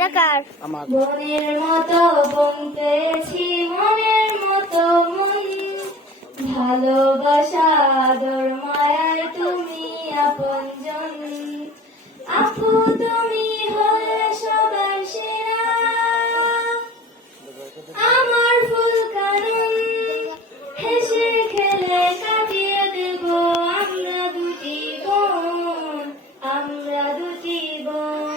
মনের মতো বোন পেয়েছি, মনের মতো মন, ভালোবাসা আদর মায়ার তুমি আপনজন। আপু তুমি হলে সবার সেরা, আমার ফুল কানন, হেসে খেলে কাটিয়ে দেব আমরা দুটি বোন, আমরা দুটি বোন।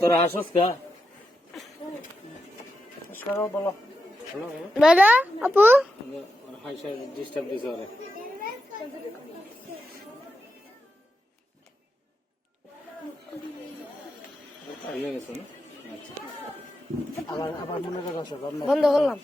তোরা আসস কা বলো দাদা আপু ডিস্টার্ব দিছে ওরে বন্ধ করলাম।